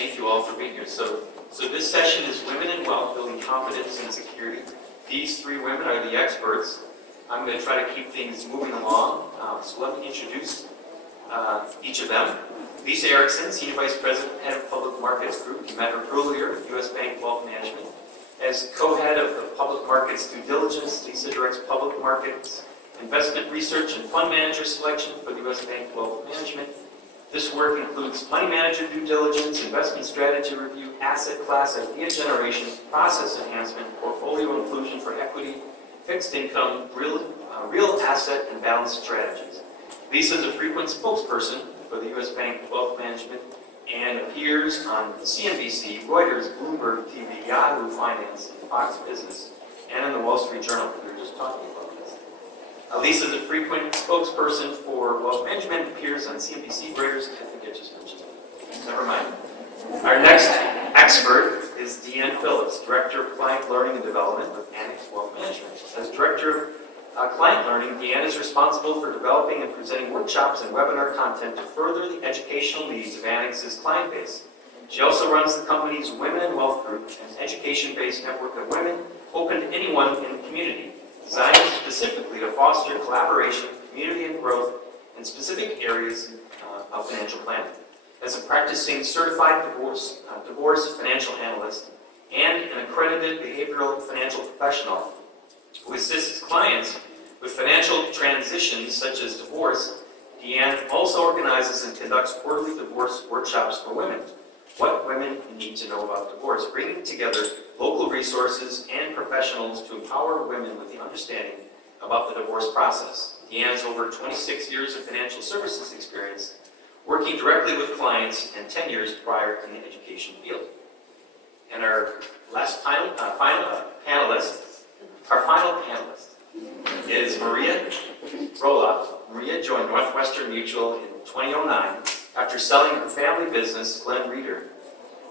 Thank you all for being here. So this session is Women in Wealth, Building Confidence and Security. These three women are the experts. I'm going to try to keep things moving along. So let me introduce each of them. Lisa Erickson, Senior Vice President, Head of Public Markets Group. You met her earlier, U.S. Bank Wealth Management. As co-head of the Public Markets Due Diligence, Lisa directs public markets, investment research, and fund manager selection for the U.S. Bank Wealth Management. This work includes money manager due diligence, investment strategy review, asset class idea generation, process enhancement, portfolio inclusion for equity, fixed income, real asset, and balanced strategies. Lisa is a frequent spokesperson for the U.S. Bank Wealth Management and appears on CNBC, Reuters, Bloomberg TV, Yahoo Finance, and Fox Business, and in the Wall Street Journal. We were just talking about this. Lisa is a frequent spokesperson for Wealth Management, appears on CNBC, Reuters, I think I just mentioned it. Never mind. Our next expert is Deanne Phillips, Director of Client Learning and Development with Annex Wealth Management. As Director of Client Learning, Deanne is responsible for developing and presenting workshops and webinar content to further the educational needs of Annex's client base. She also runs the company's Women in Wealth Group, an education-based network of women open to anyone in the community, designed specifically to foster collaboration, community and growth in specific areas of financial planning. As a practicing certified divorce financial analyst and an accredited behavioral financial professional who assists clients with financial transitions such as divorce, Deanne also organizes and conducts quarterly divorce workshops for women. What women need to know about divorce, bringing together local resources and professionals to empower women with the understanding about the divorce process. Deanne's over 26 years of financial services experience, working directly with clients, and 10 years prior in the education field. And our final panelist is Maria Roloff. Maria joined Northwestern Mutual in 2009 after selling her family business, Glenn Reeder,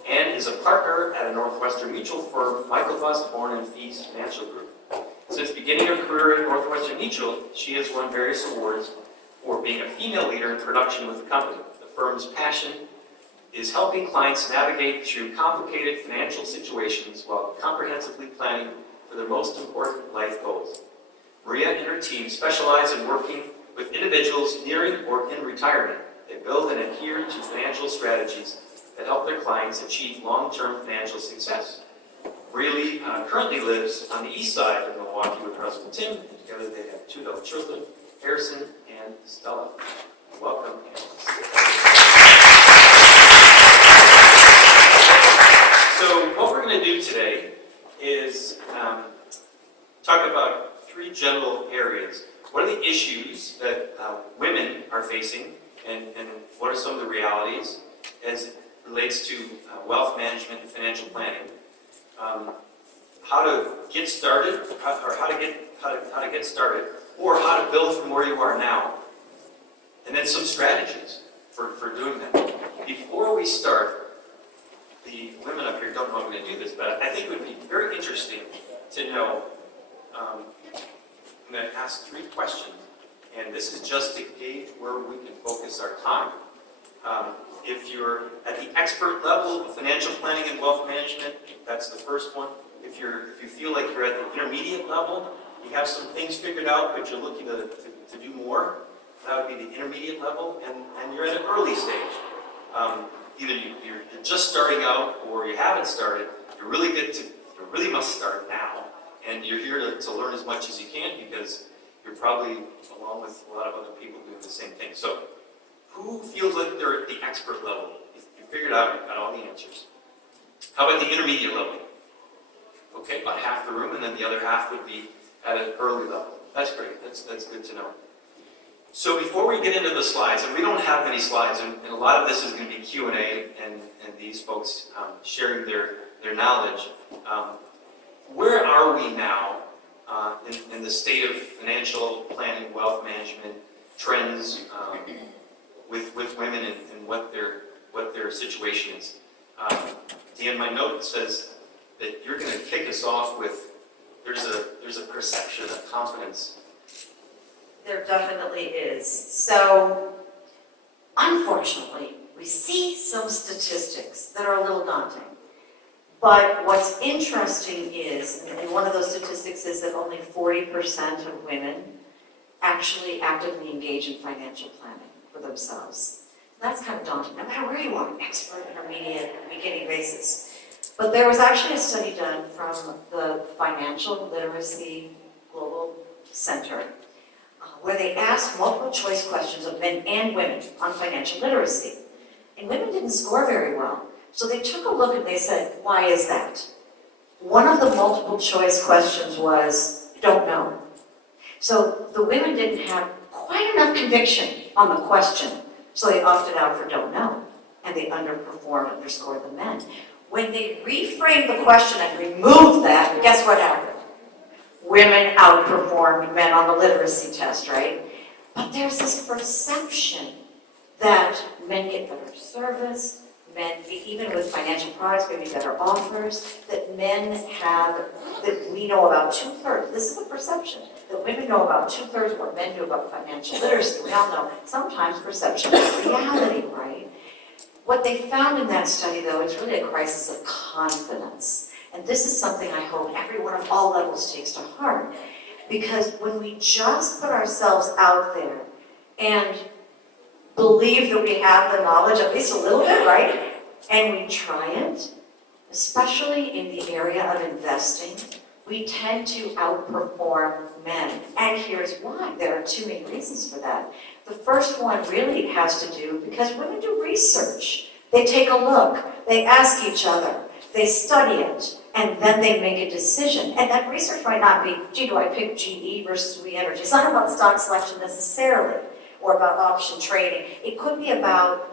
and is a partner at a Northwestern Mutual firm, Myklebust, Horne, and Fies Financial Group. Since beginning her career at Northwestern Mutual, she has won various awards for being a female leader in production with the company. The firm's passion is helping clients navigate through complicated financial situations while comprehensively planning for their most important life goals. Maria and her team specialize in working with individuals nearing or in retirement. They build and adhere to financial strategies that help their clients achieve long-term financial success. Maria currently lives on the east side of Milwaukee with her husband Tim, and together they have two adult children, Harrison and Stella. Welcome. So what we're going to do today is talk about three general areas. What are the issues that women are facing, and what are some of the realities as it relates to wealth management and financial planning? How to get started, or how to get started, or how to build from where you are now, and then some strategies for doing that. Before we start, the women up here don't know I'm going to do this, but I think it would be very interesting to know. I'm going to ask three questions, and this is just to gauge where we can focus our time. If you're at the expert level of financial planning and wealth management, that's the first one. If you feel like you're at the intermediate level, you have some things figured out, but you're looking to do more, that would be the intermediate level, and you're at an early stage. Either you're just starting out or you haven't started. You really must start now, and you're here to learn as much as you can because you're probably along with a lot of other people doing the same thing. So, who feels like they're at the expert level? You figured out, you've got all the answers. How about the intermediate level? Okay, about half the room, and then the other half would be at an early level. That's great. That's good to know. So before we get into the slides, and we don't have many slides, and a lot of this is going to be Q&A, and these folks sharing their knowledge. Where are we now in the state of financial planning, wealth management, trends with women and what their situation is? Deanne, my note says that you're going to kick us off with there's a perception of confidence. There definitely is. So, unfortunately, we see some statistics that are a little daunting. But what's interesting is, and one of those statistics is that only 40% of women actually actively engage in financial planning for themselves. That's kind of daunting, no matter where you are, expert, intermediate, beginning basis. But there was actually a study done from the Financial Literacy Global Center where they asked multiple choice questions of men and women on financial literacy. And women didn't score very well. So they took a look and they said, why is that? One of the multiple choice questions was, don't know. So the women didn't have quite enough conviction on the question, so they opted out for don't know, and they underperformed, underscored the men. When they reframed the question and removed that, guess what happened? Women outperformed men on the literacy test, right? But there's this perception that men get better service, men, even with financial products, maybe better offers, that men have, that we know about 2/3. This is a perception, that women know about 2/3 what men do about financial literacy. We all know sometimes perception is reality, right? What they found in that study, though, is really a crisis of confidence. And this is something I hope everyone of all levels takes to heart. Because when we just put ourselves out there and believe that we have the knowledge, at least a little bit, right? And we try it, especially in the area of investing, we tend to outperform men. And here's why. There are two main reasons for that. The first one really has to do because women do research. They take a look, they ask each other, they study it, and then they make a decision. And that research might not be, gee, do I pick GE versus We Energy? It's not about stock selection necessarily, or about option trading. It could be about,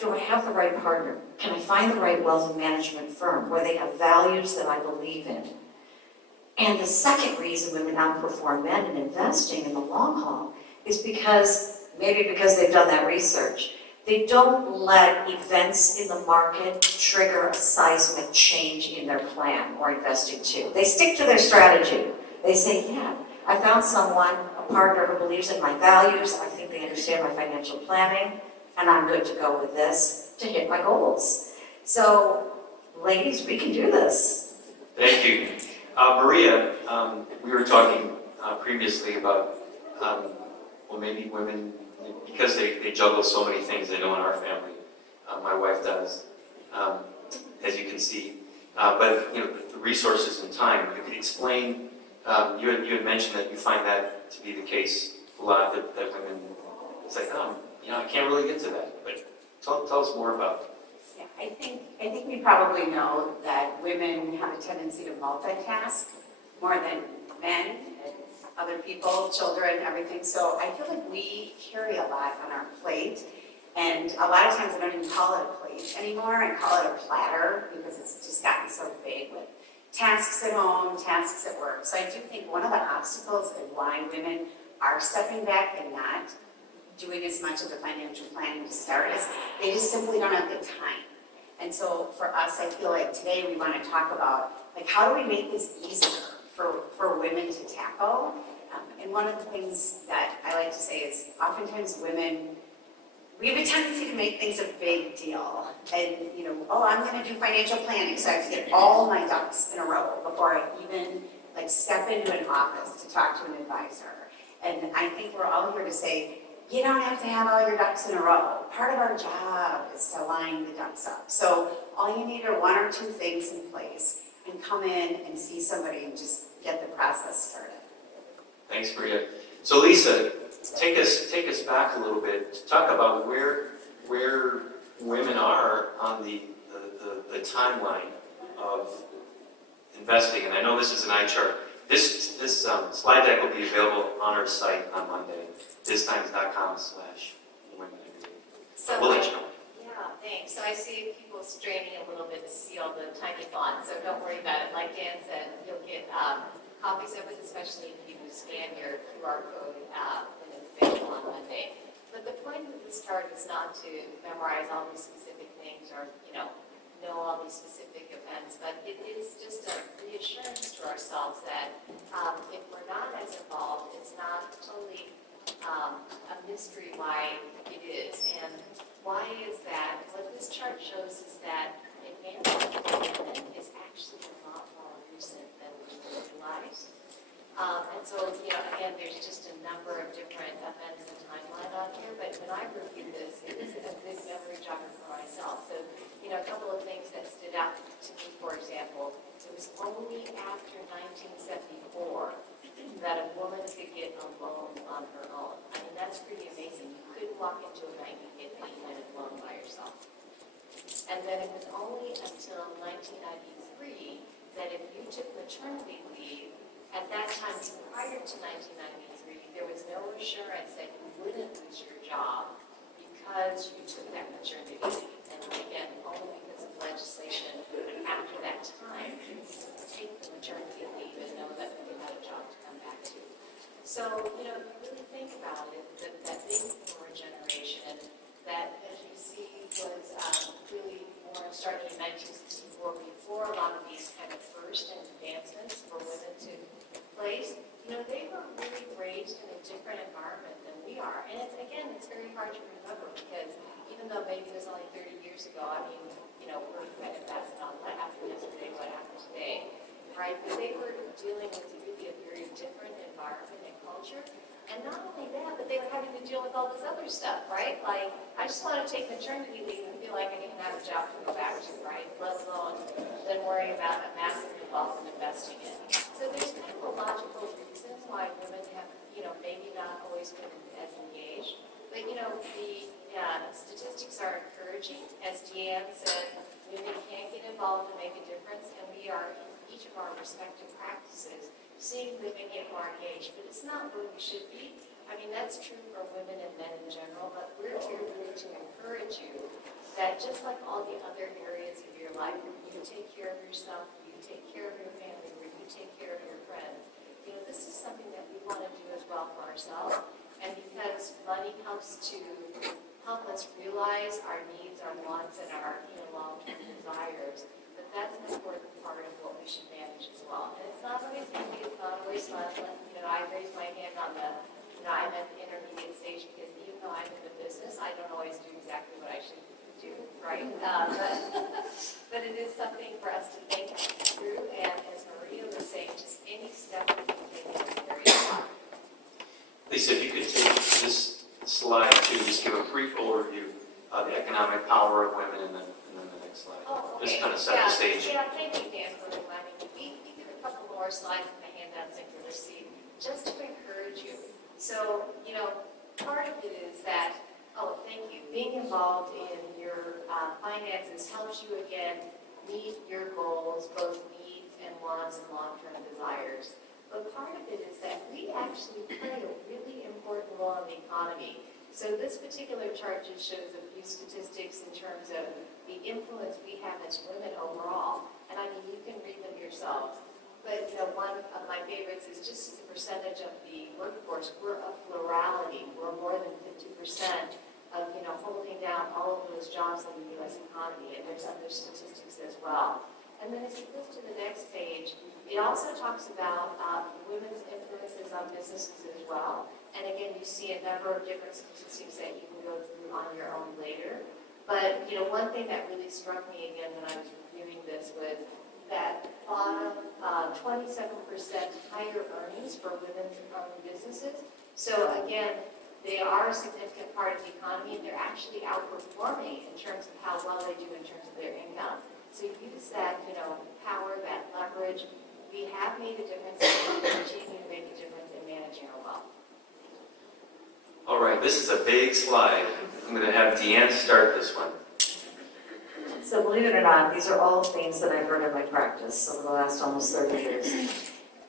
do I have the right partner? Can I find the right wealth management firm where they have values that I believe in? And the second reason women outperform men in investing in the long haul is because, maybe because they've done that research, they don't let events in the market trigger a seismic change in their plan or investing too. They stick to their strategy. They say, yeah, I found someone, a partner who believes in my values, I think they understand my financial planning, and I'm good to go with this to hit my goals. So, ladies, we can do this. Thank you. Maria, we were talking previously about, well, maybe women, because they juggle so many things. I know in our family, my wife does, as you can see. But you know, the resources and time. You could explain. You had mentioned that you find that to be the case a lot. That women, it's like, I can't really get to that. But tell us more about. Yeah, I think we probably know that women have a tendency to multitask more than men. Other people, children, everything. So I feel like we carry a lot on our plate. And a lot of times I don't even call it a plate anymore. I call it a platter because it's just gotten so big with tasks at home, tasks at work. So I do think one of the obstacles and why women are stepping back and not doing as much of the financial planning to start is they just simply don't have the time. And so for us, I feel like today we want to talk about like how do we make this easier for women to tackle. And one of the things that I like to say is oftentimes women, we have a tendency to make things a big deal. And, I'm going to do financial planning, so I have to get all my ducks in a row before I even step into an office to talk to an advisor. And I think we're all here to say, you don't have to have all your ducks in a row. Part of our job is to line the ducks up. So all you need are one or two things in place and come in and see somebody and just get the process started. Thanks, Maria. So Lisa, take us back a little bit to talk about where women are on the timeline of investing. And I know this is an eye chart. This slide deck will be available on our site on Monday, biztimes.com/women. So we'll let you know. Yeah, thanks. So I see people straining a little bit to see all the tiny fonts, so don't worry about it. Like Dan said, you'll get copies of it, especially if you scan your QR code when it's available on Monday. But the point of this chart is not to memorize all these specific things or, know all these specific events, but it is just a reassurance to ourselves that if we're not as involved, it's not totally a mystery why it is. And why is that? well. So, you know, a couple of things that stood out to me, for example, it was only after 1974 that a woman could get a loan on her own. I mean, that's pretty amazing. You couldn't walk into a bank and get any kind of loan by yourself. And then it was only until 1993 that if you took maternity leave, at that time prior to 1993, there was no assurance that you wouldn't lose your job because you took that maternity leave. And again, only because of legislation after that time, you take the maternity leave and know that you had a job to come back to. So, you know, if you really think about it, that baby boomer generation that, as you see, was really more starting in 1964, before a lot of these kind of first advancements for women to place, you know, they were really raised in a different environment than we are. And it's, again, it's very hard to remember because even though maybe it was only 30 years ago, I mean, you know, we're kind of that's not what happened yesterday, what happened today, right? But they were dealing with really a very different environment and culture. And not only that, but they were having to deal with all this other stuff, right? Like, I just want to take maternity leave and feel like I didn't have a job to go back to, right? Let alone then worry about a massive wealth and investing in. So there's kind of a logical reasons why women have, you know, maybe not always been as engaged. But, you know, the statistics are encouraging. As Deanne said, women can get involved and make a difference, and we are, in each of our respective practices, seeing women get more engaged, but it's not where we should be. I mean, that's true for women and men in general, but we're here really to encourage you that just like all the other areas of your life, where you take care of yourself, where you take care of your family, where you take care of your friends, you know, this is something that we want to do as well for ourselves. And because money helps to help us realize our needs, our wants, and our, you know, long-term desires, but that's an important part of what we should manage as well. And it's not always easy, it's not always fun. You know, I raised my hand on the, you know, I'm at the intermediate stage because even though I'm in the business, I don't always do exactly what I should do, right? But it is something for us to think through, and as Maria was saying, just any step we can take is very important. Lisa, if you could take this slide to just give a brief overview of the economic power of women, and then the next slide. Oh, okay. Just kind of set the stage. Yeah, thank you, Dan, for reminding me. We did a couple more slides in the handouts and for the seat, just to encourage you. So, you know, part of it is that, oh, thank you, being involved in your finances helps you, again, meet your goals, both needs and wants and long-term desires. But part of it is that we actually play a really important role in the economy. So this particular chart just shows a few statistics in terms of the influence we have as women overall. And I mean, you can read them yourselves. But, you know, one of my favorites is just the percentage of the workforce. We're a plurality. We're more than 50% of, you know, holding down all of those jobs in the U.S. economy. And there's other statistics as well. And then as you flip to the next page, it also talks about women's influences on businesses as well. And again, you see a number of different statistics that you can go through on your own later. But, you know, one thing that really struck me again when I was reviewing this was that bottom 27% higher earnings for women-owned businesses. So again, they are a significant part of the economy, and they're actually outperforming in terms of how well they do in terms of their income. So use that, you know, power, that leverage. We have made a difference, and we continue to make a difference in managing our wealth. All right, this is a big slide. I'm going to have Deanne start this one. So believe it or not, these are all things that I've heard in my practice over the last almost 30 years.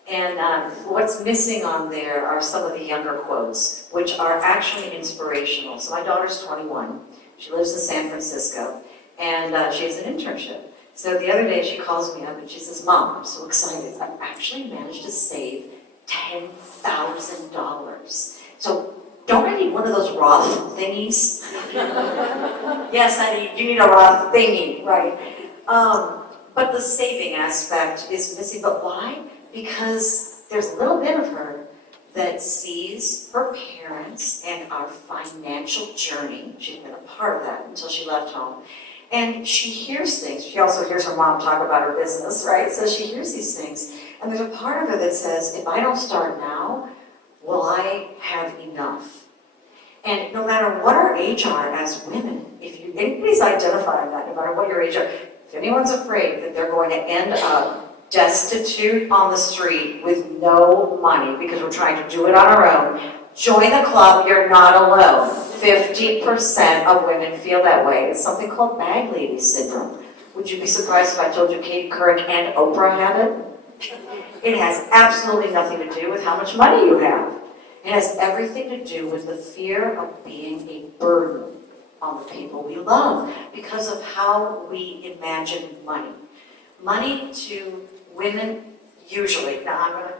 And what's missing on there are some of the younger quotes, which are actually inspirational. So my daughter's 21. She lives in San Francisco, and she has an internship. So the other day she calls me up and she says, Mom, I'm so excited. I've actually managed to save $10,000. So don't I need one of those Roth thingies? Yes, you need a Roth thingy, right? But the saving aspect is missing. But why? Because there's a little bit of her that sees her parents and our financial journey. She's been a part of that until she left home. And she hears things. She also hears her mom talk about her business, right? So she hears these things. And there's a part of her that says, if I don't start now, will I have enough? And no matter what our age are as women, if you, anybody's identifying that, no matter what your age are, if anyone's afraid that they're going to end up destitute on the street with no money because we're trying to do it on our own, join the club, you're not alone. 50% of women feel that way. It's something called bag lady syndrome. Would you be surprised if I told you Kate Couric and Oprah had it? It has absolutely nothing to do with how much money you have. It has everything to do with the fear of being a burden on the people we love because of how we imagine money. Money to women, usually, now I'm going to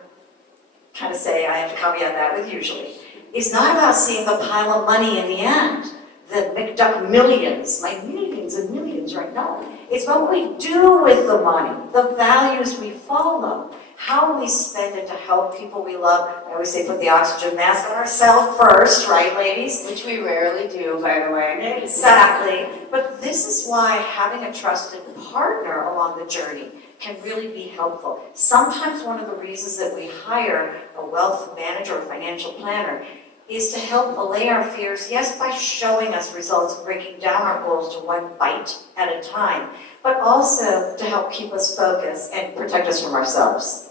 kind of say, I have to caveat that with usually, is not about seeing the pile of money in the end, the McDuck millions, like millions and millions right now. It's what we do with the money, the values we follow, how we spend it to help people we love. I always say put the oxygen mask on ourselves first, right, ladies? Which we rarely do, by the way. Exactly. But this is why having a trusted partner along the journey can really be helpful. Sometimes one of the reasons that we hire a wealth manager or financial planner is to help allay our fears, yes, by showing us results, breaking down our goals to one bite at a time, but also to help keep us focused and protect us from ourselves.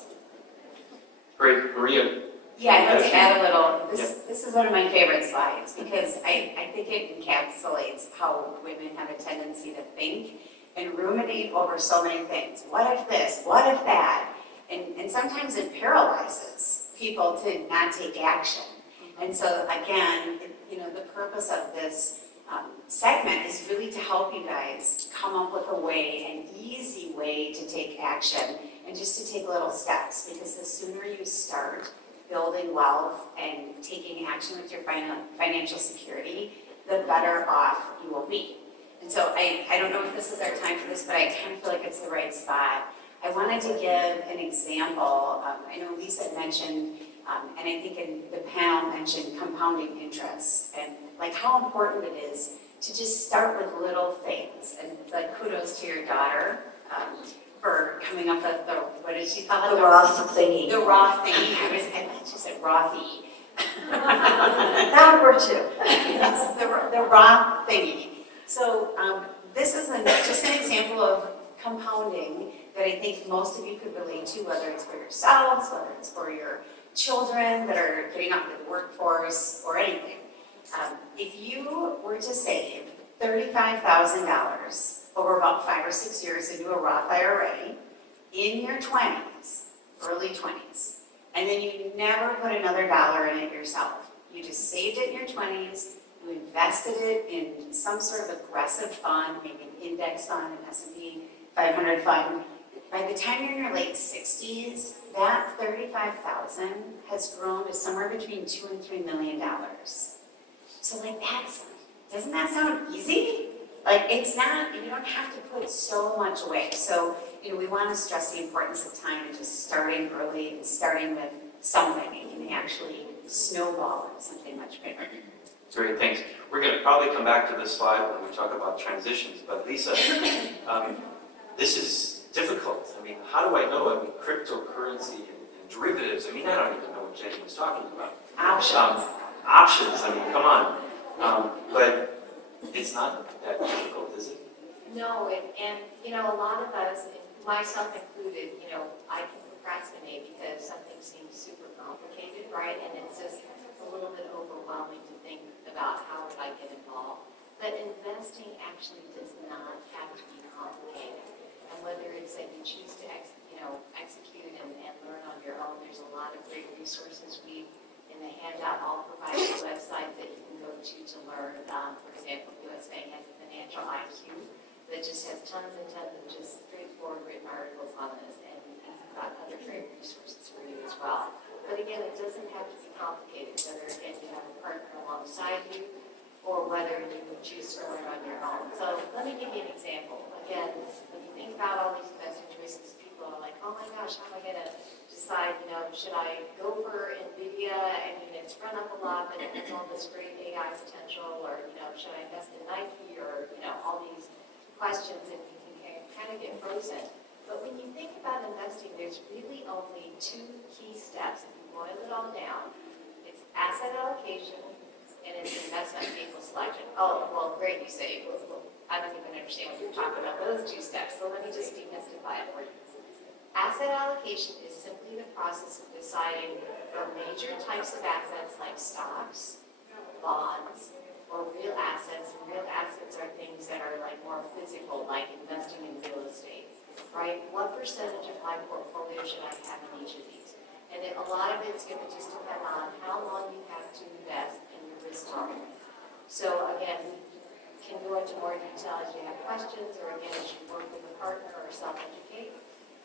Great, Maria. Yeah, I'd like to add a little. This is one of my favorite slides because I think it encapsulates how women have a tendency to think and ruminate over so many things. What if this? What if that? And sometimes it paralyzes people to not take action. And so again, the purpose of this segment is really to help you guys come up with a way, an easy way to take action and just to take little steps, because the sooner you start building wealth and taking action with your financial security, the better off you will be. And so I don't know if this is our time for this, but I kind of feel like it's the right spot. I wanted to give an example. I know Lisa mentioned, and I think in the panel mentioned compounding interest and like how important it is to just start with little things. And like kudos to your daughter for coming up with the, what did she call it? The Roth thingy. The Roth thingy. I thought she said Rothy. That would work too. Yes, the Roth thingy. So this is just an example of compounding that I think most of you could relate to, whether it's for yourselves, whether it's for your children that are getting out into the workforce or anything. If you were to save $35,000 over about 5 or 6 years into a Roth IRA in your 20s, early 20s, and then you never put another dollar in it yourself, you just saved it in your 20s, you invested it in some sort of aggressive fund, maybe an index fund, an S&P 500 fund. By the time you're in your late 60s, that $35,000 has grown to somewhere between $2 and $3 million. So like doesn't that sound easy? Like it's not, you don't have to put so much away. So, we want to stress the importance of time and just starting early and starting with something. It can actually snowball into something much bigger. Great, thanks. We're going to probably come back to this slide when we talk about transitions, but Lisa, this is difficult. I mean, how do I know? I mean, cryptocurrency and derivatives, I don't even know what Jenny was talking about. Options, I mean, come on. But it's not that difficult, is it? No, and a lot of us, myself included, I can procrastinate because something seems super complicated, right? And it's just a little bit overwhelming to think about how would I get involved. But investing actually does not have to be complicated. And whether it's that you choose to execute and learn on your own, there's a lot of great resources. We, in the handout, all provide a website that you can go to learn. For example, US Bank has a financial IQ that just has tons and tons of just straightforward written articles on this, and we've got other great resources for you as well. But again, it doesn't have to be complicated, whether again you have a partner alongside you or whether you choose to learn on your own. So let me give you an example. Again, when you think about all these investment choices, people are like, oh my gosh, how am I going to decide, should I go for NVIDIA? It's run up a lot, but it has all this great AI potential, or, should I invest in Nike, or, all these questions, and you can kind of get frozen. But when you think about investing, there's really only 2 key steps. If you boil it all down, it's asset allocation and it's investment vehicle selection. Oh, well, great, you say, well, I don't even understand what you're talking about, those two steps, so let me just demystify it for you. Asset allocation is simply the process of deciding for major types of assets like stocks, bonds, or real assets. And real assets are things that are like more physical, like investing in real estate, right? What percentage of my portfolio should I have in each of these? And then a lot of it's going to just depend on how long you have to invest and your risk tolerance. So again, we can go into more detail as you have questions, or again, as you work with a partner or self-educate.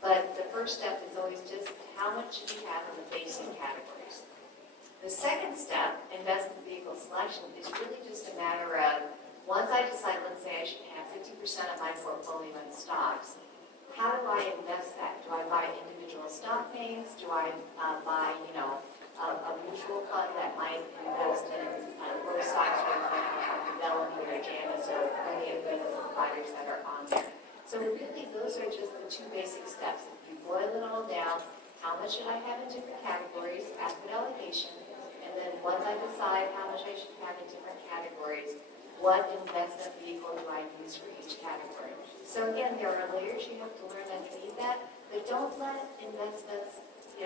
But the first step is always just how much should you have in the basic categories. The second step, investment vehicle selection, is really just a matter of, once I decide, let's say I should have 50% of my portfolio in stocks, how do I invest that? Do I buy individual stock names? Do I buy, a mutual fund that might invest in growth stocks, for example, from developing or Janus or any of the providers that are on there? So really, those are just the two basic steps. If you boil it all down, how much should I have in different categories, asset allocation, and then once I decide how much I should have in different categories, what investment vehicle do I use for each category? So again, there are layers you have to learn underneath that, but don't let investments,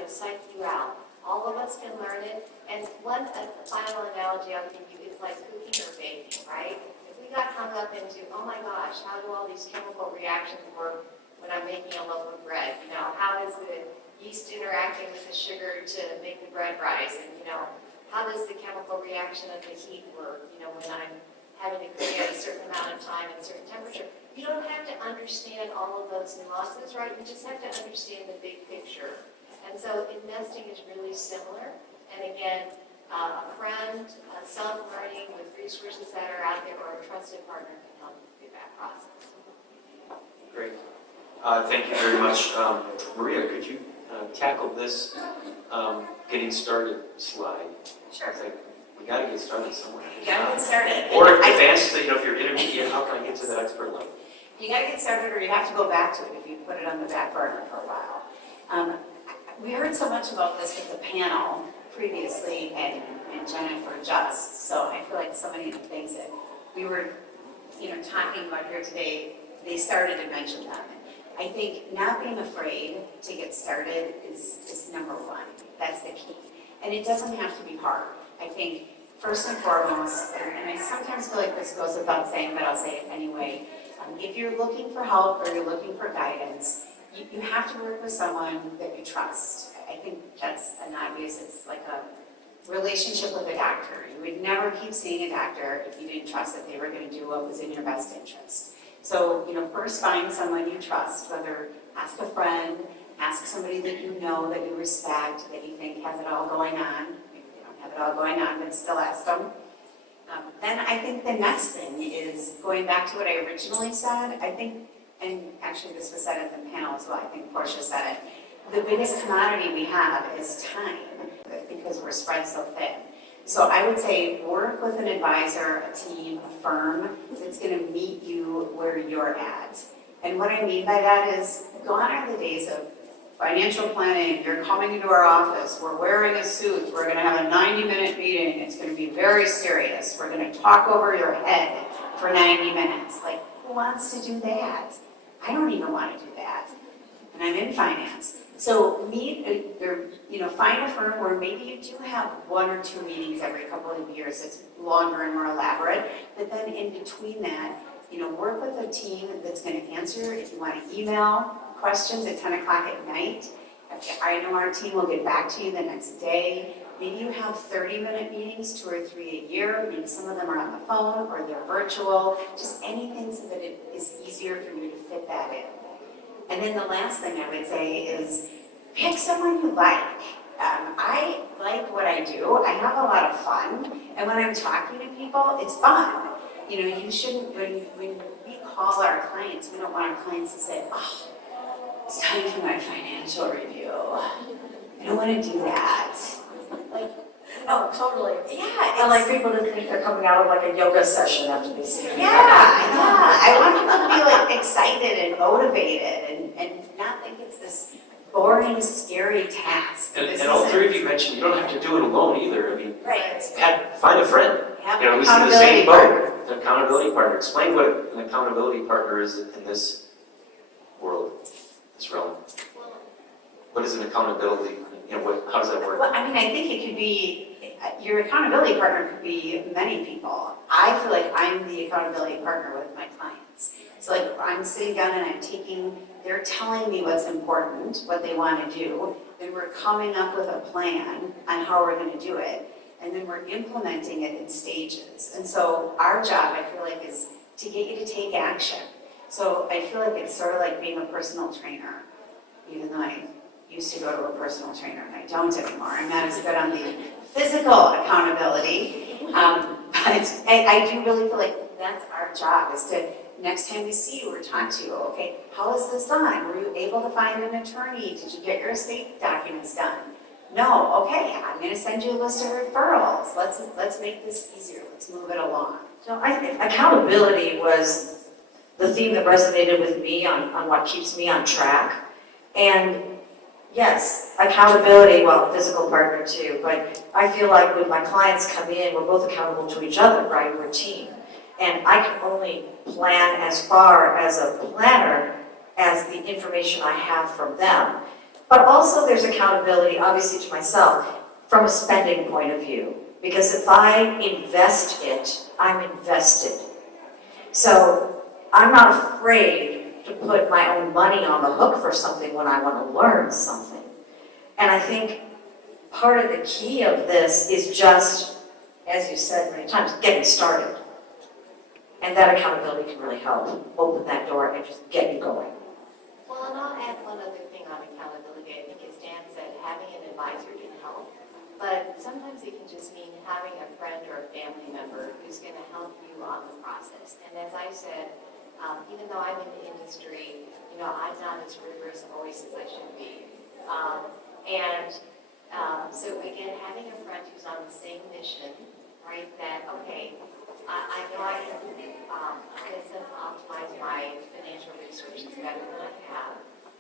psych you out. All of us can learn it, and one final analogy I'll give you is like cooking or baking, right? If we got hung up into, oh my gosh, how do all these chemical reactions work when I'm making a loaf of bread? How is the yeast interacting with the sugar to make the bread rise? And, how does the chemical reaction of the heat work, when I'm having to cook at a certain amount of time and certain temperature? You don't have to understand all of those nuances, right? You just have to understand the big picture. And so investing is really similar. And again, a friend, self-learning with resources that are out there, or a trusted partner can help you through that process. Great. Thank you very much. Maria, could you tackle this getting started slide? Sure. It's like, we got to get started somewhere. You gotta get started. Or advanced, if you're intermediate, how can I get to that expert level? You gotta get started, or you have to go back to it if you put it on the back burner for a while. We heard so much about this with the panel previously, and Jennifer just, so I feel like so many of the things that we were, talking about here today, they started to mention them. I think not being afraid to get started is number one. That's the key. And it doesn't have to be hard. I think first and foremost, and I sometimes feel like this goes without saying, but I'll say it anyway, if you're looking for help or you're looking for guidance, you have to work with someone that you trust. I think that's an obvious, it's like a relationship with a doctor. You would never keep seeing a doctor if you didn't trust that they were going to do what was in your best interest. So, first find someone you trust, whether ask a friend, ask somebody that you know, that you respect, that you think has it all going on. Maybe they don't have it all going on, but still ask them. Then I think the next thing is going back to what I originally said. I think, and actually this was said in the panel as well, I think Portia said it, the biggest commodity we have is time, because we're spread so thin. So I would say work with an advisor, a team, a firm that's going to meet you where you're at. And what I mean by that is, gone are the days of financial planning. You're coming into our office, we're wearing a suit, we're going to have a 90-minute meeting, it's going to be very serious, we're going to talk over your head for 90 minutes. Like, who wants to do that? I don't even want to do that. And I'm in finance. So find a firm where maybe you do have one or two meetings every couple of years. It's longer and more elaborate. But then in between that, work with a team that's going to answer if you want to email questions at 10 o'clock at night. I know our team will get back to you the next day. Maybe you have 30-minute meetings, 2 or 3 a year. Maybe some of them are on the phone or they're virtual. Just anything so that it is easier for you to fit that in. And then the last thing I would say is pick someone you like. I like what I do. I have a lot of fun. And when I'm talking to people, it's fun. You shouldn't, when we call our clients, we don't want our clients to say, oh, it's time for my financial review. I don't want to do that. Oh, totally. Yeah. And like people that think they're coming out of like a yoga session after they see it. Yeah. I want people to be like excited and motivated and not think it's this boring, scary task. And, This and all isn't- three of you mentioned you don't have to do it alone either. I mean, Right. find a friend. Have You know, an who's in the same accountability boat. partner. An accountability partner. Explain what an accountability partner is in this world, this realm. What is an accountability? You know, how does that work? Well, I mean, I think it could be, your accountability partner could be many people. I feel like I'm the accountability partner with my clients. So like, I'm sitting down and they're telling me what's important, what they want to do, then we're coming up with a plan on how we're going to do it, and then we're implementing it in stages. And so our job, I feel like, is to get you to take action. So I feel like it's sort of like being a personal trainer, even though I used to go to a personal trainer and I don't anymore. I'm not as good on the physical accountability, but I do really feel like that's our job, is to, next time we see you or talk to you, okay, how is this done? Were you able to find an attorney? Did you get your estate documents done? No, okay, I'm gonna send you a list of referrals. Let's make this easier, let's move it along. So I think accountability was the theme that resonated with me on what keeps me on track. And yes, accountability, well, physical partner too, but I feel like when my clients come in, we're both accountable to each other, right? We're a team. And I can only plan as far as a planner as the information I have from them. But also there's accountability, obviously, to myself from a spending point of view. Because if I invest it, I'm invested. So I'm not afraid to put my own money on the hook for something when I want to learn something. And I think part of the key of this is just, as you said many times, getting started. And that accountability can really help open that door and just get you going. Well, and I'll add one other thing on accountability. I think as Dan said, having an advisor can help. But sometimes it can just mean having a friend or a family member who's going to help you on the process. And as I said, even though I'm in the industry, you know, I'm not as rigorous always as I should be. So again, having a friend who's on the same mission, right, that, okay, I know I can, in a sense, optimize my financial resources better than I have,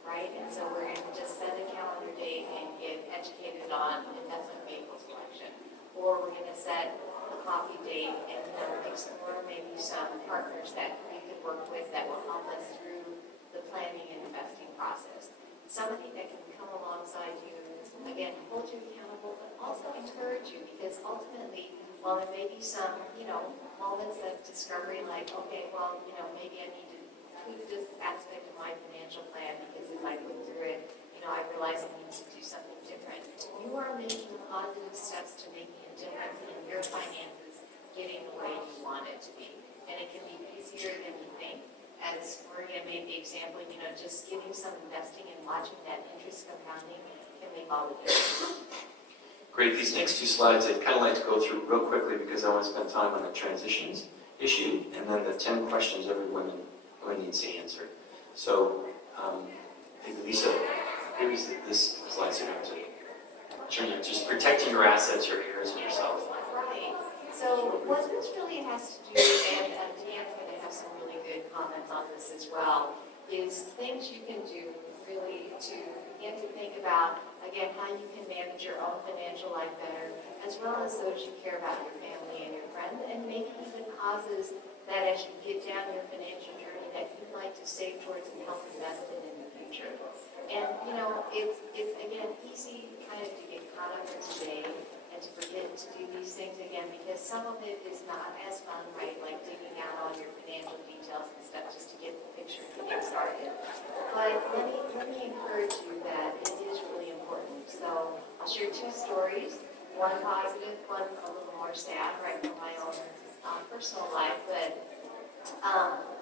right? And so we're going to just set a calendar date and get educated on investment vehicle selection. Or we're going to set a coffee date and explore maybe some partners that we could work with that will help us through the planning and investing process. Somebody that can come alongside you, again, hold you accountable, but also encourage you, because ultimately, while there may be some, moments of discovery like, okay, well, maybe I need to tweak this aspect of my financial plan because as I look through it, I realize I need to do something different. You are making positive steps to making a difference in your finances, getting the way you want it to be. And it can be easier than you think. As Maria made the example, just getting some investing and watching that interest compounding can make all the difference. Great. These next two slides I'd kind of like to go through real quickly because I want to spend time on the transitions issue and then the 10 questions every woman needs to answer. So, Lisa, here's this slide so you don't have to just protecting your assets, your heirs, and yourself. Right. So what this really has to do, and Deanne's going to have some really good comments on this as well, is things you can do really to begin to think about, again, how you can manage your own financial life better, as well as those you care about, your family and your friends, and maybe even causes that as you get down your financial journey that you'd like to save towards and help invest in the future. And, it's again, easy kind of to get caught up in today and to forget to do these things again, because some of it is not as fun, right, like digging out all your financial details and stuff just to get the picture to get started. But let me encourage you that it is really important. So I'll share two stories, one positive, one a little more sad, right, from my own personal life. But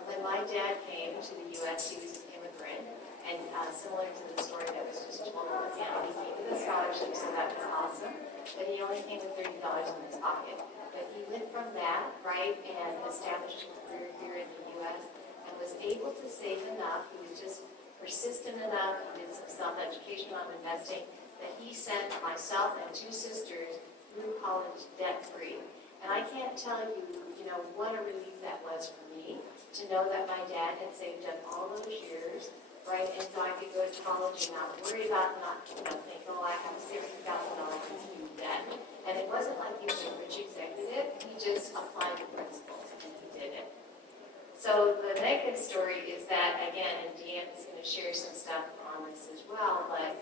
when my dad came to the U.S., he was an immigrant, and similar to the story that was just told with him, he came with a scholarship, so that was awesome. But he only came with $30 in his pocket. But he went from that, right, and established a career here in the U.S. and was able to save enough. He was just persistent enough. He did some self-education on investing that he sent myself and two sisters through college debt-free. And I can't tell you, what a relief that was for me to know that my dad had saved up all those years, right, and so I could go to college and not worry about not, think, oh, I have $60,000 in debt. And it wasn't like he was a rich executive, he just applied the principles and he did it. So the negative story is that, again, and Deanne is going to share some stuff on this as well, but,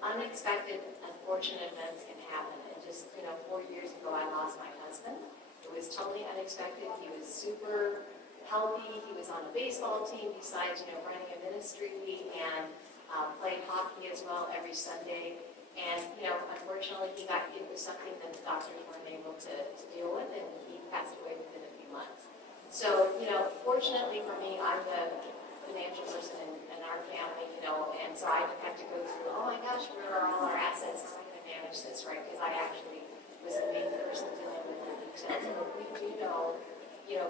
unexpected, unfortunate events can happen. And just, 4 years ago, I lost my husband. It was totally unexpected. He was super healthy. He was on a baseball team besides, running a ministry and played hockey as well every Sunday. And, unfortunately, he got hit with something that the doctors weren't able to deal with, and he passed away within a few months. So, fortunately for me, I'm the financial person in our family, and so I didn't have to go through, oh my gosh, where are all our assets? How am I going to manage this, right? Because I actually was the main person dealing with the details. But we do know,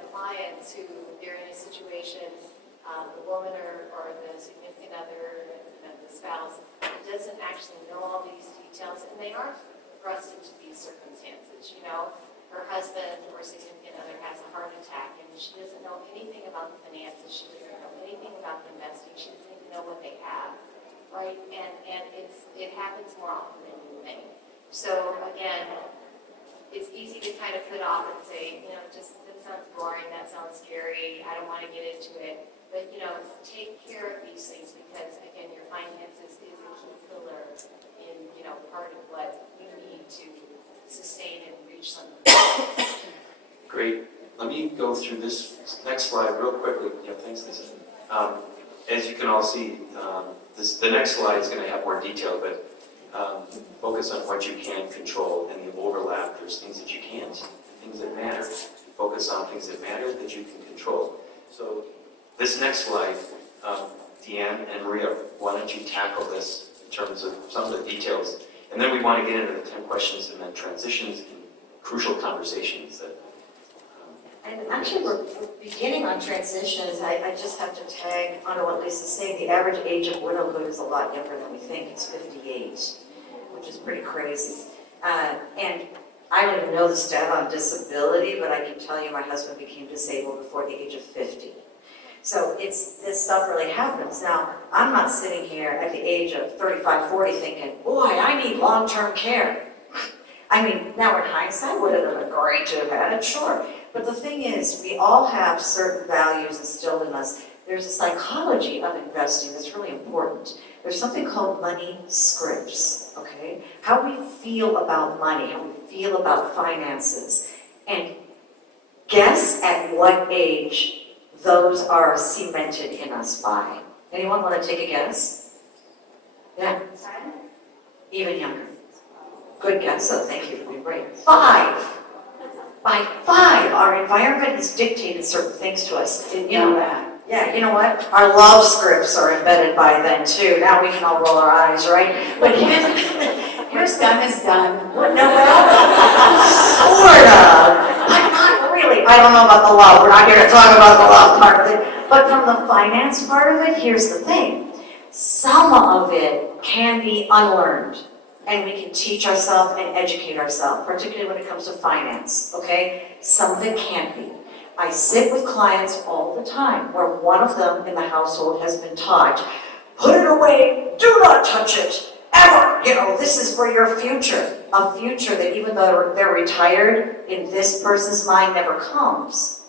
clients who they're in a situation, the woman or the significant other, the spouse, doesn't actually know all these details, and they are thrust into these circumstances. Her husband or significant other has a heart attack, and she doesn't know anything about the finances. She doesn't know anything about the investing. She doesn't even know what they have, right? And it happens more often than you think. So again, it's easy to kind of put off and say, just that sounds boring, that sounds scary, I don't want to get into it. But take care of these things because again, your finances is a key pillar in part of what you need to sustain and reach something. Great. Let me go through this next slide real quickly. Yeah, thanks, Lisa. As you can all see, the next slide is going to have more detail, but focus on what you can control, and the overlap. There's things that you can't, things that matter. Focus on things that matter that you can control. So this next slide, Deanne and Maria, why don't you tackle this in terms of some of the details, and then we want to get into the 10 questions and then transitions and crucial conversations that. And actually, we're beginning on transitions. I just have to tag onto what Lisa's saying. The average age of widowhood is a lot younger than we think. It's 58, which is pretty crazy. And I don't even know the stat on disability, but I can tell you my husband became disabled before the age of 50. So this stuff really happens. Now, I'm not sitting here at the age of 35, 40 thinking, boy, I need long-term care. I mean, now in hindsight, would it have been great to have had it? Sure. But the thing is, we all have certain values instilled in us. There's a psychology of investing that's really important. There's something called money scripts, okay? How we feel about money, how we feel about finances. And guess at what age those are cemented in us by. Anyone want to take a guess? Yeah. Even younger. Good guess, so thank you for being brave. 5. By 5, our environment has dictated certain things to us. Didn't know that. Yeah, you know what? Our love scripts are embedded by then too. Now we can all roll our eyes, right? But here's done is done. Well, no, well, sort of. But not really. I don't know about the love. We're not here to talk about the love part of it. But from the finance part of it, here's the thing. Some of it can be unlearned. And we can teach ourselves and educate ourselves, particularly when it comes to finance, okay? Some of it can't be. I sit with clients all the time where one of them in the household has been taught, put it away, do not touch it, ever. This is for your future. A future that even though they're retired, in this person's mind never comes.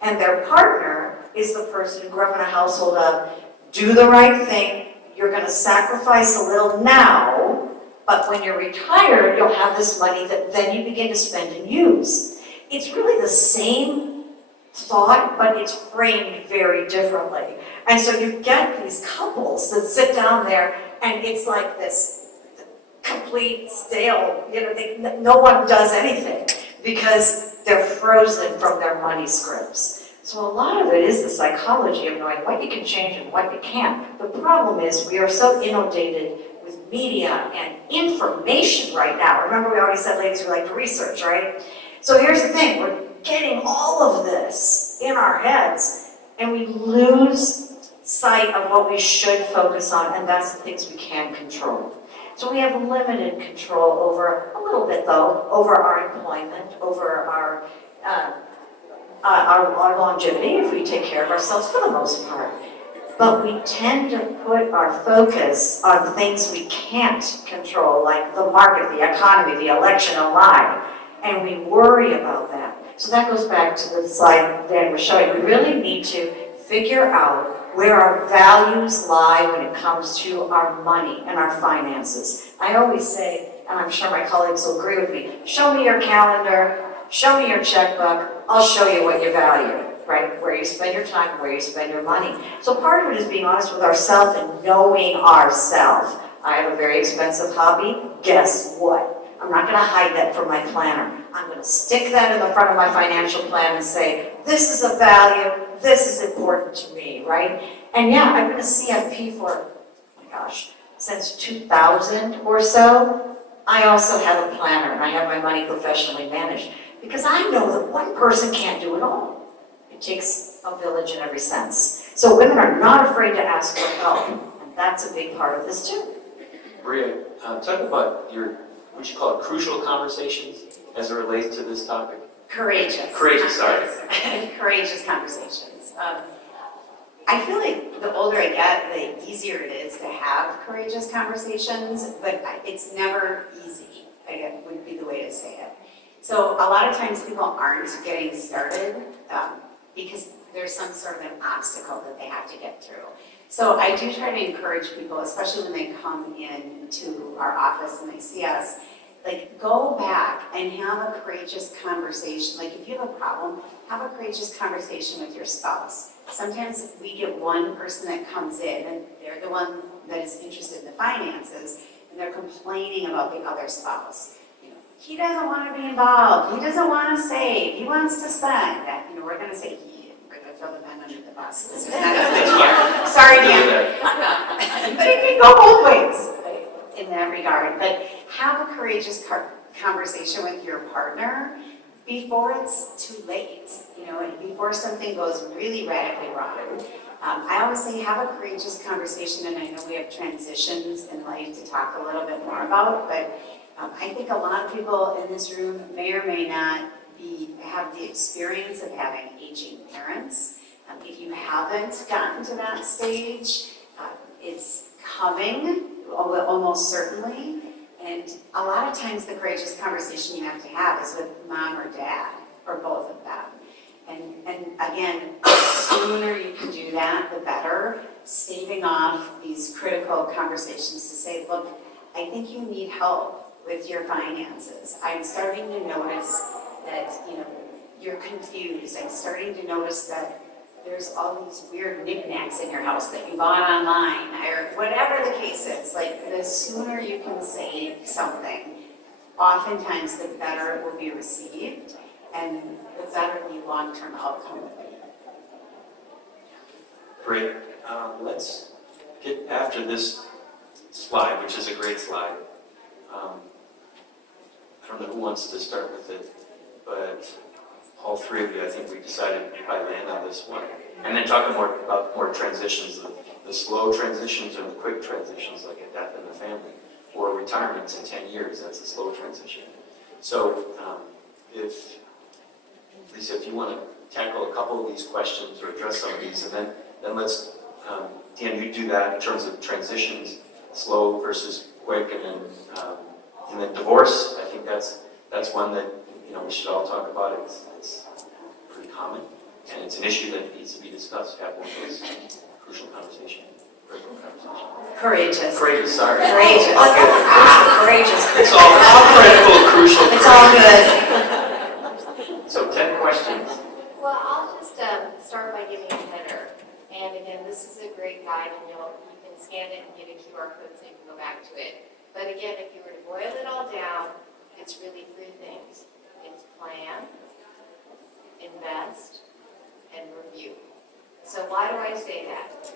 And their partner is the person who grew up in a household of, do the right thing, you're gonna sacrifice a little now, but when you're retired, you'll have this money that then you begin to spend and use. It's really the same thought, but it's framed very differently. And so you get these couples that sit down there, and it's like this complete stale, no one does anything because they're frozen from their money scripts. So a lot of it is the psychology of knowing what you can change and what you can't. The problem is we are so inundated with media and information right now. Remember, we already said, ladies, we like to research, right? So here's the thing, we're getting all of this in our heads, and we lose sight of what we should focus on, and that's the things we can control. So we have limited control over, a little bit though, over our employment, over our longevity, if we take care of ourselves for the most part. But we tend to put our focus on things we can't control, like the market, the economy, the election, a lie, and we worry about that. So that goes back to the slide Dan was showing. We really need to figure out where our values lie when it comes to our money and our finances. I always say, and I'm sure my colleagues will agree with me, show me your calendar, show me your checkbook, I'll show you what you value, right? Where you spend your time, where you spend your money. So part of it is being honest with ourselves and knowing ourselves. I have a very expensive hobby. Guess what? I'm not going to hide that from my planner. I'm going to stick that in the front of my financial plan and say, this is a value, this is important to me, right? And yeah, I've been a CFP for, oh my gosh, since 2000 or so. I also have a planner and I have my money professionally managed because I know that one person can't do it all. It takes a village in every sense. So women are not afraid to ask for help, and that's a big part of this too. Maria, talk about your, what you call it, crucial conversations as it relates to this topic. Courageous. Courageous, sorry. Courageous conversations. I feel like the older I get, the easier it is to have courageous conversations, but it's never easy, I guess would be the way to say it. So a lot of times people aren't getting started because there's some sort of an obstacle that they have to get through. So I do try to encourage people, especially when they come in to our office and they see us, like go back and have a courageous conversation. Like if you have a problem, have a courageous conversation with your spouse. Sometimes we get one person that comes in and they're the one that is interested in the finances and they're complaining about the other spouse. You know, he doesn't want to be involved. He doesn't want to save. He wants to spend. You know, we're going to say he. We're going to throw the men under the bus. That's good here. Sorry, Dan. But it can go both ways in that regard. But have a courageous conversation with your partner before it's too late, you know, and before something goes really radically wrong. I always say have a courageous conversation, and I know we have transitions in life to talk a little bit more about, but I think a lot of people in this room may or may not have the experience of having aging parents. If you haven't gotten to that stage, it's coming, almost certainly. And a lot of times the courageous conversation you have to have is with mom or dad, or both of them. And again, the sooner you can do that, the better. Staving off these critical conversations to say, look, I think you need help with your finances. I'm starting to notice that, you know, you're confused. I'm starting to notice that there's all these weird knickknacks in your house that you bought online, or whatever the case is. Like, the sooner you can say something, oftentimes the better it will be received, and the better the long-term outcome will be. Great. Let's get after this slide, which is a great slide. I don't know who wants to start with it, but all three of you, I think we decided to probably land on this one. And then talking more about more transitions, the slow transitions or the quick transitions, like a death in the family, or retirements in 10 years, that's a slow transition. So if, Lisa, if you want to tackle a couple of these questions or address some of these, and then let's, Deanne, you do that in terms of transitions, slow versus quick, and then divorce. I think that's one that, you know, we should all talk about. It's pretty common, and it's an issue that needs to be discussed. Have one of those crucial conversations. Courageous. Courageous, sorry. Courageous. Courageous. It's all critical, crucial. It's all good. So 10 questions. Well, I'll just start by giving a header. And again, this is a great guide, and you can scan it and get a QR code so you can go back to it. But again, if you were to boil it all down, it's really three things. It's plan, invest, and review. So why do I say that?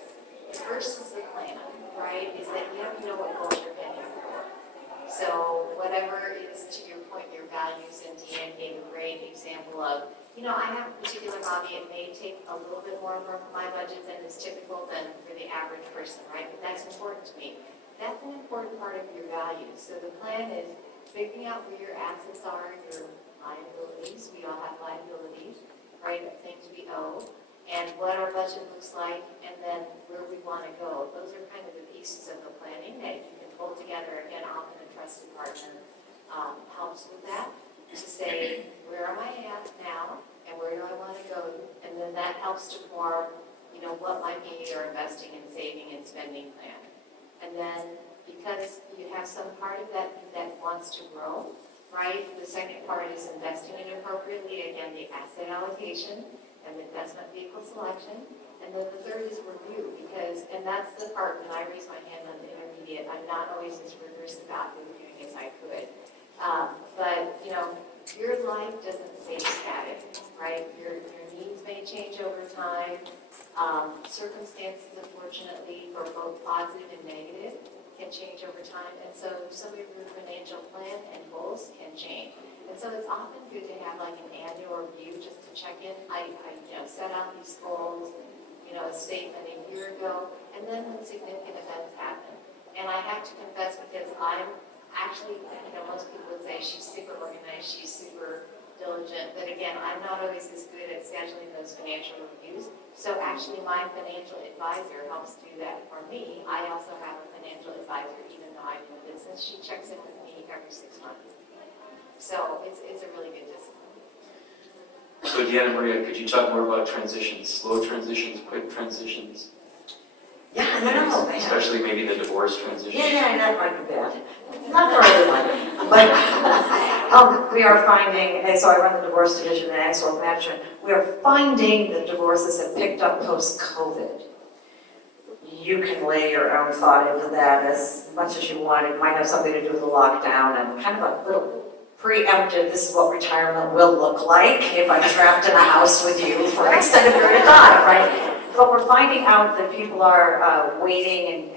First is the plan, right? Is that you have to know what goals you're heading for. So whatever is, to your point, your values, and Deanne gave a great example of, you know, I have a particular hobby. It may take a little bit more from my budget than is typical than for the average person, right? But that's important to me. That's an important part of your values. So the plan is figuring out where your assets are, your liabilities. We all have liabilities, right, of things we owe. and what our budget looks like, and then where we want to go. Those are kind of the pieces of the planning that you can pull together. Again, often a trusted partner helps with that, to say, where am I at now, and where do I want to go? And then that helps to form, what might be your investing and saving and spending plan. And then, because you have some part of that wants to grow, right? The second part is investing it appropriately, again, the asset allocation and the investment vehicle selection. And then the third is review, and that's the part when I raise my hand on the intermediate, I'm not always as rigorous about reviewing as I could. But your life doesn't stay static, right? Your needs may change over time. Circumstances, unfortunately, for both positive and negative, can change over time. And so some of your financial plan and goals can change. And so it's often good to have like an annual review just to check in. I set out these goals, a statement a year ago, and then when significant events happen. And I have to confess, because I'm actually, most people would say she's super organized, she's super diligent, but again, I'm not always as good at scheduling those financial reviews. So actually my financial advisor helps do that for me. I also have a financial advisor, even though I'm in business. She checks in with me every 6 months. So it's a really good discipline. So Deanne and Maria, could you talk more about transitions, slow transitions, quick transitions? Yeah, I don't know. Especially maybe the divorce transition. Yeah, that might be bad. Not for everyone, but we are finding, and so I run the divorce division at Annex Wealth Management, we are finding that divorces have picked up post-COVID. You can lay your own thought into that as much as you want. It might have something to do with the lockdown and kind of a little preemptive, this is what retirement will look like if I'm trapped in a house with you for an extended period of time, right? But we're finding out that people are waiting in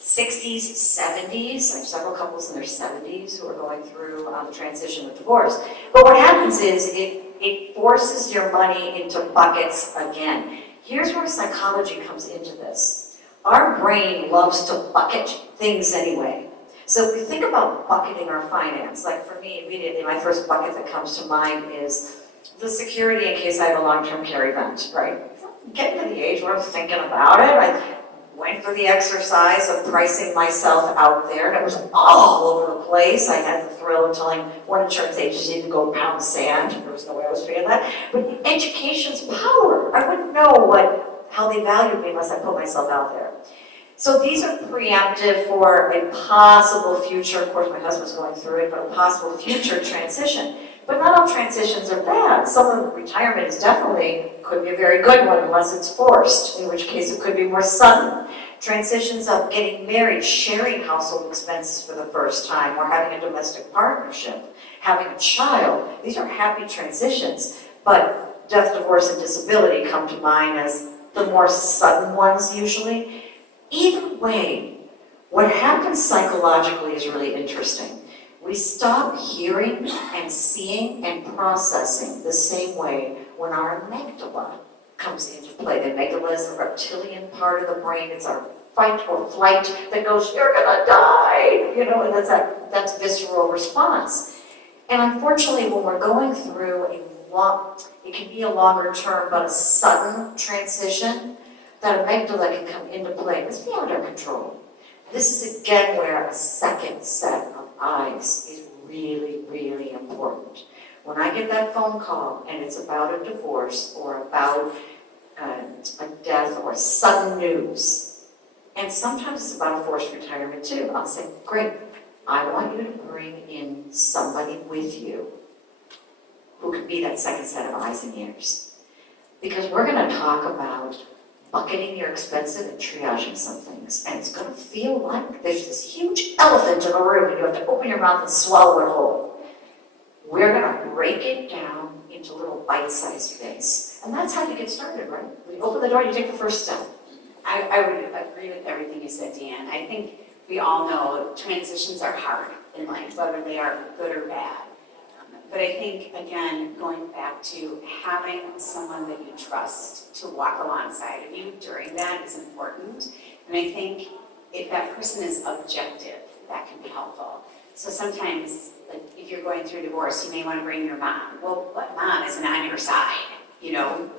60s, 70s. I have several couples in their 70s who are going through the transition of divorce. But what happens is it forces your money into buckets again. Here's where psychology comes into this. Our brain loves to bucket things anyway. So if we think about bucketing our finance, like for me immediately, my first bucket that comes to mind is the security in case I have a long-term care event, right? Getting to the age where I'm thinking about it. I went through the exercise of pricing myself out there, and it was all over the place. I had the thrill of telling one insurance agency to go pound sand. There was no way I was paying that. But education's power. I wouldn't know how they valued me unless I put myself out there. So these are preemptive for a possible future, of course my husband's going through it, but a possible future transition. But not all transitions are bad. Some of the retirement is definitely, could be a very good one unless it's forced, in which case it could be more sudden. Transitions of getting married, sharing household expenses for the first time, or having a domestic partnership, having a child. These are happy transitions, but death, divorce, and disability come to mind as the more sudden ones usually. Either way, what happens psychologically is really interesting. We stop hearing and seeing and processing the same way when our amygdala comes into play. The amygdala is the reptilian part of the brain. It's our fight or flight that goes, you're gonna die, and that's visceral response. And unfortunately, when we're going through it can be a longer term, but a sudden transition, that amygdala can come into play. It's beyond our control. This is again where a second set of eyes is really, really important. When I get that phone call and it's about a divorce or about a death or sudden news, and sometimes it's about a forced retirement too, I'll say, great, I want you to bring in somebody with you who can be that second set of eyes and ears. Because we're going to talk about bucketing your expenses and triaging some things. And it's going to feel like there's this huge elephant in the room and you have to open your mouth and swallow it whole. We're going to break it down into little bite-sized bits. And that's how you get started, right? When you open the door, you take the first step. I would agree with everything you said, Deanne. I think we all know transitions are hard in life, whether they are good or bad. But I think, again, going back to having someone that you trust to walk alongside of you during that is important. And I think if that person is objective, that can be helpful. So sometimes, like, if you're going through divorce, you may want to bring your mom. Well, what mom isn't on your side,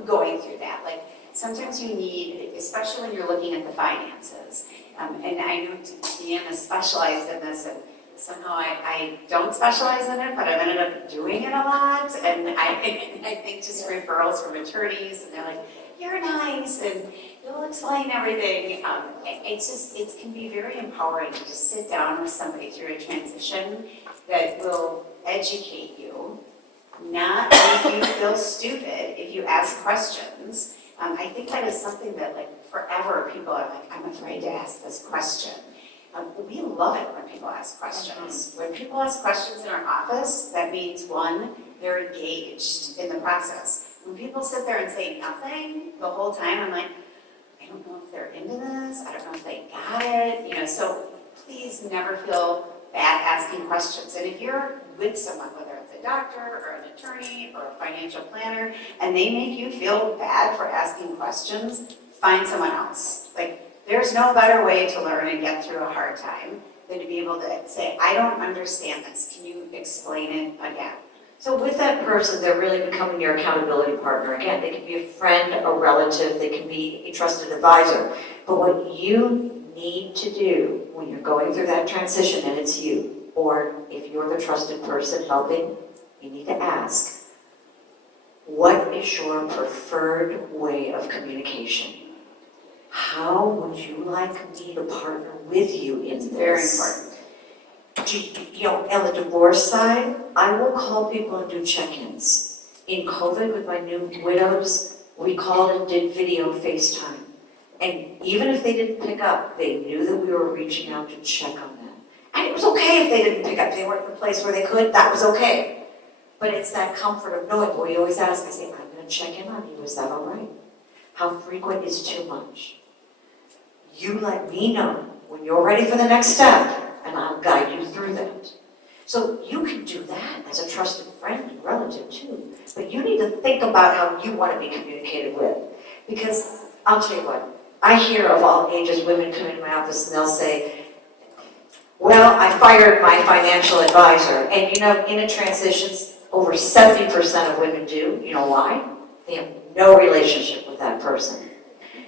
going through that? Like, sometimes you need, especially when you're looking at the finances, and I know Deanne is specialized in this, and somehow I don't specialize in it, but I've ended up doing it a lot, and I think just referrals from attorneys, and they're like, you're nice, and you'll explain everything. It can be very empowering to just sit down with somebody through a transition that will educate you, not make you feel stupid if you ask questions. I think that is something that like forever people are like, I'm afraid to ask this question. We love it when people ask questions. When people ask questions in our office, that means one, they're engaged in the process. When people sit there and say nothing the whole time, I'm like, I don't know if they're into this, I don't know if they got it, so please never feel bad asking questions. And if you're with someone, whether it's a doctor or an attorney or a financial planner, and they make you feel bad for asking questions, find someone else. Like, there's no better way to learn and get through a hard time than to be able to say, I don't understand this, can you explain it again? So with that person, they're really becoming your accountability partner. Again, they can be a friend, a relative, they can be a trusted advisor. But what you need to do when you're going through that transition, and it's you, or if you're the trusted person helping, you need to ask, what is your preferred way of communication? How would you like me to partner with you in this? Very important. On the divorce side, I will call people and do check-ins. In COVID with my new widows, we called and did video FaceTime. And even if they didn't pick up, they knew that we were reaching out to check on them. And it was okay if they didn't pick up. They weren't in the place where they could, that was okay. But it's that comfort of knowing, well, you always ask, I say, I'm gonna check in on you, is that all right? How frequent is too much? You let me know when you're ready for the next step, and I'll guide you through that. So you can do that as a trusted friend and relative too, but you need to think about how you want to be communicated with. Because I'll tell you what, I hear of all ages women come into my office and they'll say, well, I fired my financial advisor. And in a transition, over 70% of women do. You know why? They have no relationship with that person.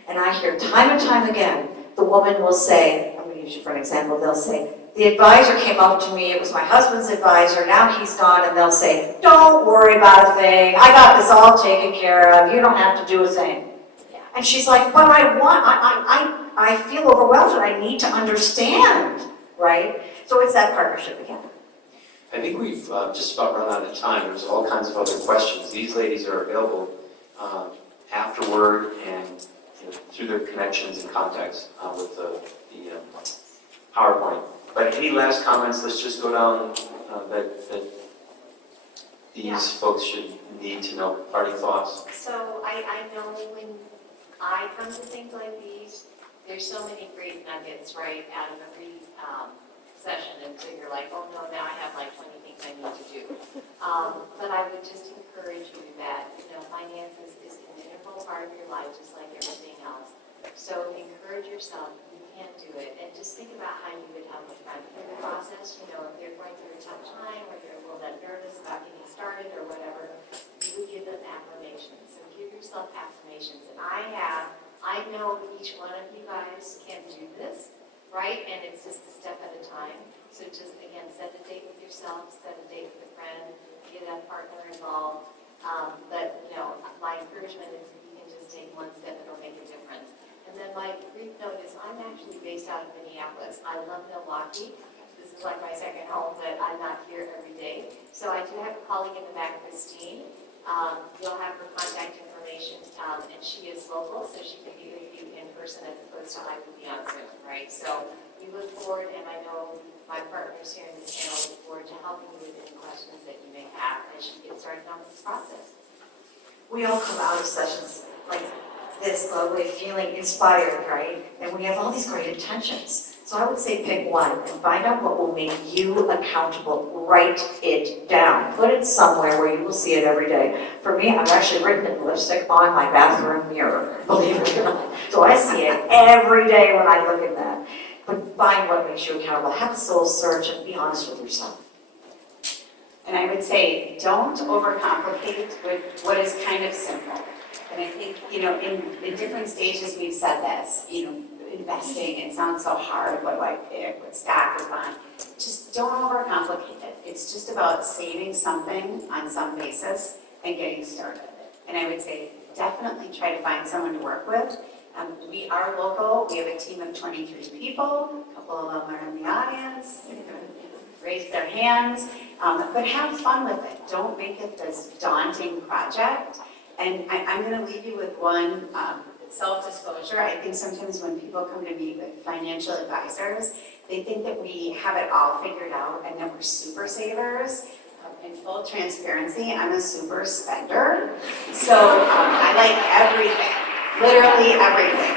And I hear time and time again, the woman will say, I'm going to use you for an example, they'll say, the advisor came up to me, it was my husband's advisor, now he's gone, and they'll say, don't worry about a thing, I got this all taken care of, you don't have to do a thing. Yeah. And she's like, but I feel overwhelmed and I need to understand, right? So it's that partnership again. I think we've just about run out of time. There's all kinds of other questions. These ladies are available afterward and through their connections and contacts with the PowerPoint. But any last comments? Let's just go down that these folks should need to know. Parting thoughts. So I know when I come to things like these, there's so many great nuggets, right, out of every session, and so you're like, oh no, now I have like 20 things I need to do. But I would just encourage you that, finances is an integral part of your life, just like everything else. So encourage yourself, you can do it, and just think about how you would help a friend through the process. If they're going through a tough time, or they're a little bit nervous about getting started or whatever, you would give them affirmations. So give yourself affirmations. And I know each one of you guys can do this, right? And it's just a step at a time. So just, again, set a date with yourself, set a date with a friend, get a partner involved. But, my encouragement is you can just take one step, it'll make a difference. And then my brief note is I'm actually based out of Minneapolis. I love Milwaukee. This is like my second home, but I'm not here every day. So I do have a colleague in the back, Christine. You'll have her contact information, and she is local, so she can be with you in person as opposed to I would be on Zoom, right? So we look forward, and I know my partners here in this panel look forward to helping you with any questions that you may have as you get started on this process. We all come out of sessions like this lovely feeling inspired, right? And we have all these great intentions. So I would say pick one and find out what will make you accountable. Write it down. Put it somewhere where you will see it every day. For me, I've actually written it in lipstick on my bathroom mirror, believe it or not. So I see it every day when I look at that. But find what makes you accountable. Have a soul search and be honest with yourself. And I would say, don't overcomplicate with what is kind of simple. And I think, in different stages, we've said this, investing, it sounds so hard, what do I pick, what stock or bond? Just don't overcomplicate it. It's just about saving something on some basis and getting started. And I would say, definitely try to find someone to work with. We are local, we have a team of 23 people, a couple of them are in the audience, they're going to raise their hands, but have fun with it. Don't make it this daunting project. And I'm going to leave you with one self-disclosure. I think sometimes when people come to meet with financial advisors, they think that we have it all figured out and that we're super savers. In full transparency, I'm a super spender. So I like everything, literally everything.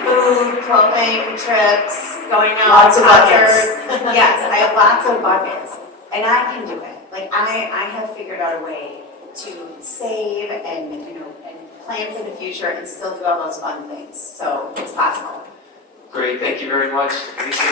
Food, clothing, trips, going out, Lots of buckets. concerts. Yes, I have lots of buckets. And I can do it. Like I have figured out a way to save and plan for the future and still do all those fun things. So it's possible. Great, thank you very much. Lisa,